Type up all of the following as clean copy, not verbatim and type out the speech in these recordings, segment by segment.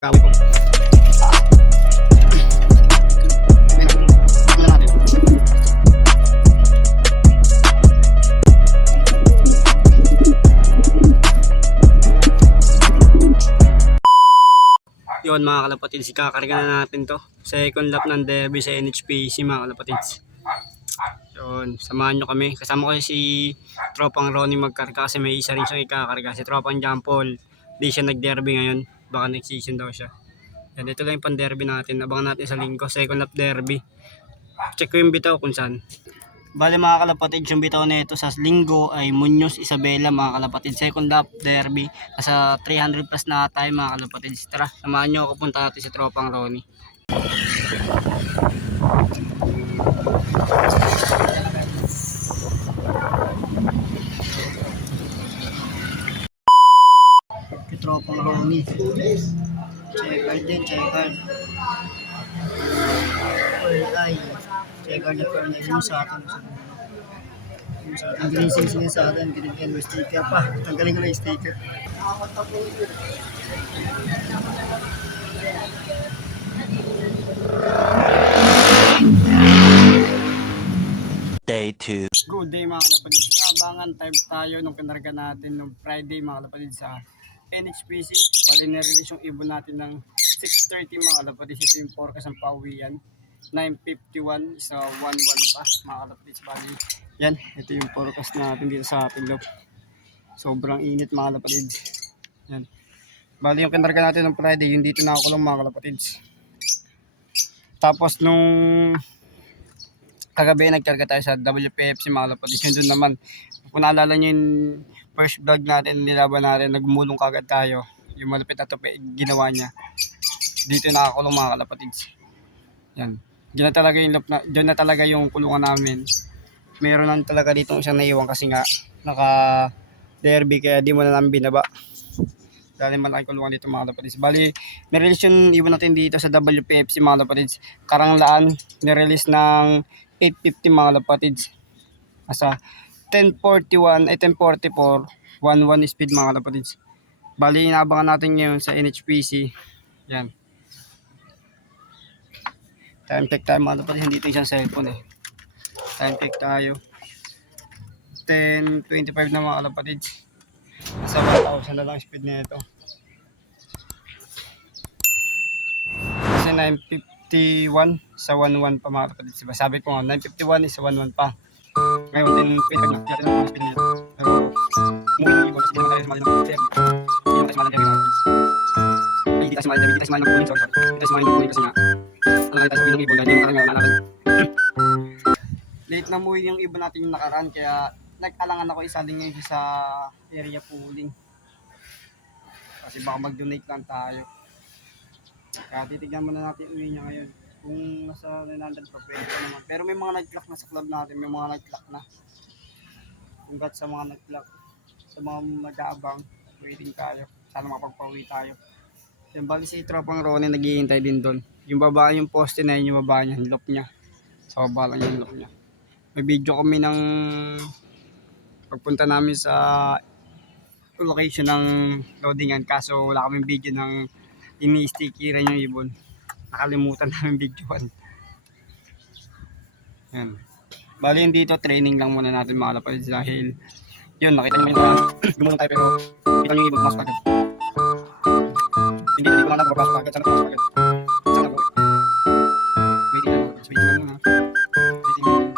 Kapag yun mga kalapatids, kakarga na natin to. Second lap ng derby sa NHPC mga kalapatids. Yun, samahan nyo kami. Kasama ko si Tropang Ronnie magkarga kasi may isa rin siyang ikakarga. Si Tropang John Paul, di siya nag-derby ngayon. Baka next season daw siya. Yan, ito lang yung pan-derby natin. Abangan natin sa linggo, second lap derby. Check ko yung bitaw kung saan. Bale mga kalapatid, yung bitaw na ito sa linggo ay Muñoz Isabela mga kalapatid. Second lap derby. Nasa 300 plus na tayo mga kalapatid. Tara, samahan nyo ako, punta natin si Tropang Ronnie. Si Tropang Ronnie. Check din, check card. Ay, check card na pero yung sa atin. Ang galing siya sa atin, ganyan may sticker pa. Ang galing ko na yung sticker. Day 2. Good day mga kalapatid. Abangan time tayo nung kinarga natin nung Friday mga kalapatid sa NHPC. Bali na-release yung ibon natin ng 6:30 mga kalapatid. Ito yung forecast ng pauwian. 9:51 sa 1:1 pa mga kalapatid. Bali yan, ito yung forecast natin dito sa ating loob. Sobrang init mga kalapatid. Yan. Bali yung kinarga natin ng Friday, yung dito nakakulong mga kalapatid. Tapos nung kagabi nagkarga tayo sa WPFC mga kalapatid. Yun doon naman, kung naalala nyo yung first vlog natin, nilaban natin, nagmulong kagad tayo. Yung malapit na tope, ginawa niya. Dito nakakulong mga kalapatid. Yan. Diyan na talaga yung, diyan na talaga yung kulungan namin. Meron lang talaga dito isang naiwan kasi nga naka derby kaya di mo na namin binaba. Dahil malaking kulungan dito mga kalapatids. Bali, nirelease yung ibon natin dito sa WPFC mga kalapatids. Karanglaan, nirelease ng 8:50 mga kalapatids. Asa 10:41, 10:44, 1:1 speed mga kalapatids. Bali, inaabangan natin ngayon sa NHPC. Yan. Time check tayo mga kalapatids. Hindi ito isang cellphone eh. Time check tayo. 10:25 na mga kalapatids. Nasa 1,000 na lang speed na ito. Kasi 9:51 sa 1:1 pa mga kalapatids. Diba? Sabi ko nga 9:51 is sa 1:1 pa. Ngayon 10:25 na. Natin ang speed na ito. Pero muli yung ibon kasi hindi naman tayo sumali ng derby. Hindi naman tayo sumali ng derby mga kalapatids. Ay, hindi tayo sumali ng derby. Hindi tayo sumali ng puling. Sorry. Hindi tayo sumali ng puling kasi nga ano tayo sa ng ibon dahil yung karanggalan natin. Late na muwi yung ibon natin yung nakaraan kaya nag-alangan ako isaling ngayon sa area pooling. Kasi baka mag-donate lang tayo. Kaya titignan muna natin uwi niya ngayon. Kung nasa 900 pa pwede naman. Pero may mga nag-clock na sa club natin. May mga nag-clock na. Congrats sa mga nag-clock. Sa mga nag-aabang. Waiting tayo. Sana makapagpa-uwi tayo. Yung bali si Tropang Ronnie naghihintay din doon. Yung baba yung poste na yun. Yung baba niya. Yung lock niya. Sa baba lang yung lock niya. May video kami ng pagpunta namin sa location ng loadingan kaso wala kaming video ng ini-stickeran yung ibon. Nakalimutan namin videoan. Yan. Bali yung dito training lang muna natin mga kalapatids dahil yun nakita nyo yung gumulong tayo pero kita nyo yung ibon pumasok agad. Hindi ko nga nagpapasok agad. Sana pumasok agad. Sana po. Waiting lang. Waiting lang muna. Waiting lang.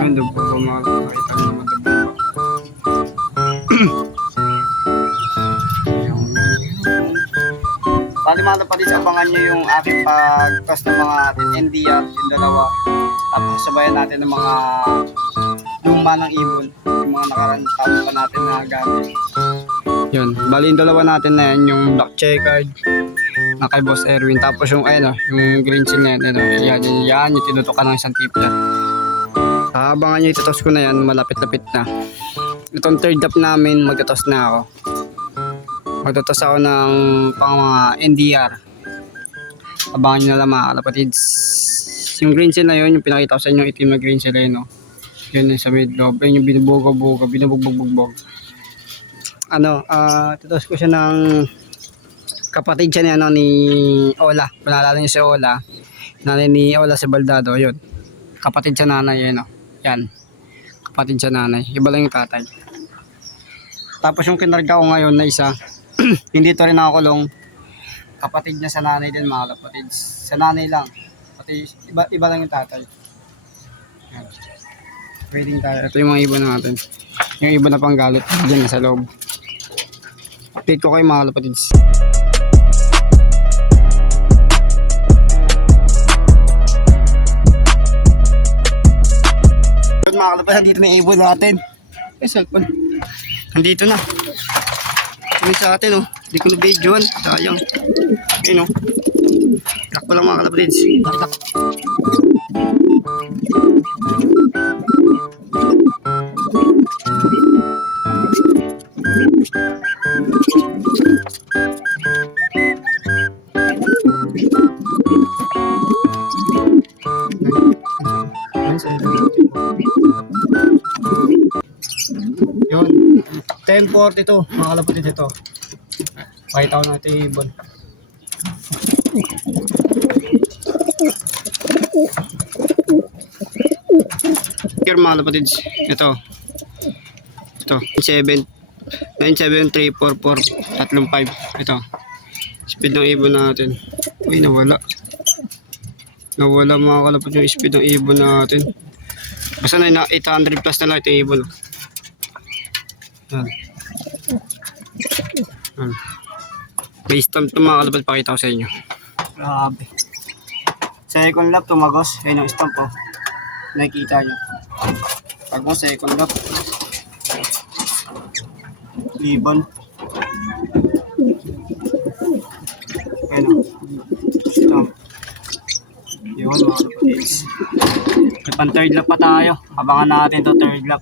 Ang dugo ba makakita naman dugo ba? Bali mga kapatid, abangan nyo yung ating pag-toss ng mga NDR, yung dalawa. Tapos sabayan natin ng mga luma ng ibon, yung mga nakarantap pa natin na gamit. Yun, bali yung dalawa natin na yan, yung black checkered na kay Boss Erwin. Tapos yung ayun, yung green seal na yan, yan, yung tinutukan ng isang tipla. Abangan nyo, itutos ko na yan, malapit-lapit na. Itong third lap namin, magtutos na ako. Magtutos ako ng pang mga NDR. Abangan nyo na lang mga kalapatids. Yung green cell na yun, yung pinakita ko sa inyo, itim na green cell yun, no? Yun yung sa midlob. Yun yung binubuga-buga, binubugbog-bugbog. Tutos ko siya ng kapatid siya ni Ola. Panalala niyo si Ola. Nanay ni Ola si Baldado, yun. Kapatid siya nanay, yun, no? Yan. Kapatid siya nanay. Iba lang yung tatay. Tapos yung kinarga ko ngayon na isa, hindi to rin nakakulong. Kapatid niya sa nanay din mga kapatid. Sa nanay lang. Pati iba lang yung tatay. Yan. Waiting tayo. Ito yung mga ibon natin. Yung ibon na panggalit dyan sa loob. Update ko kayo mga kapatid. Mga kalapatids, dito na yung ibon natin. Ay, cellphone. Nandito na. Ano sa atin, oh. Hindi ko na videoan. Sayang. Ayun, oh. Takpo lang mga kalapatids. Tak. Yun. 10:42 mga kalapatid ito. Pakita ko natin yung ibon. Here mga kalapatids. Ito. 9734435. Ito. Speed ng ibon natin. Uy, nawala. Nawala mga kalapatid yung speed ng ibon natin. Basta na 800 plus na lang ito yung ibon. Yan. Yan. May stamp ito mga kalapatid, pakita ko sa inyo. Grabe. Second lap tumagos. Ayun yung stamp, oh. Nakikita nyo. Pag mo second lap. Libon. Ayun, oh. Stamp. Yun mga kalapatids. Pang third lap pa tayo. Abangan natin to third lap.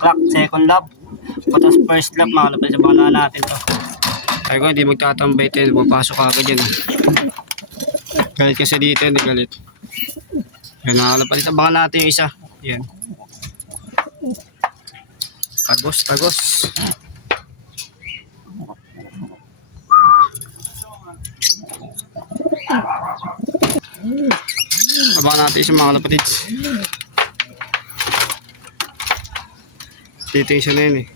Clock, second lap. Patas first lap mga kalapatids. Abangan natin to. Kaya ko hindi magtatambay tayo. Papasok ka agad yan. Galit kasi dito. Hindi galit. Yan mga kalapatids. Abangan natin yung isa. Yan. Tagos. Abangan natin yung mga kalapatids. Dito yung isa na yun eh.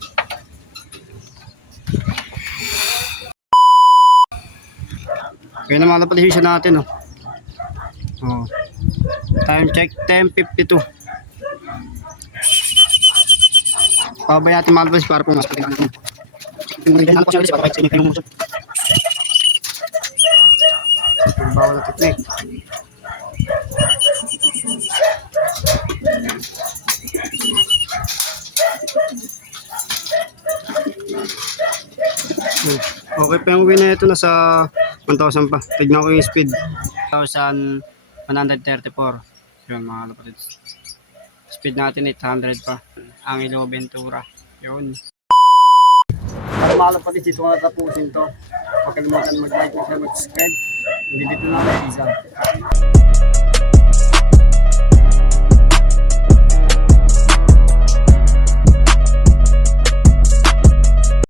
Kaya na mga kalapatids yung isa natin oh. Oh. Time check 10:52. Pabay natin mga kalapatids para pumas pati natin. Bawal na teknik. Okay pa yung win na ito, nasa 1,000 pa. Tignan ko yung speed. 1,134. Yun mga kalapatids. Speed natin 800 pa. Ang Ilo Ventura. Yun. Para mga kalapatids, dito ko natapusin to. Huwag kalimutan mag-like, mag-subscribe. Hindi dito na may isa.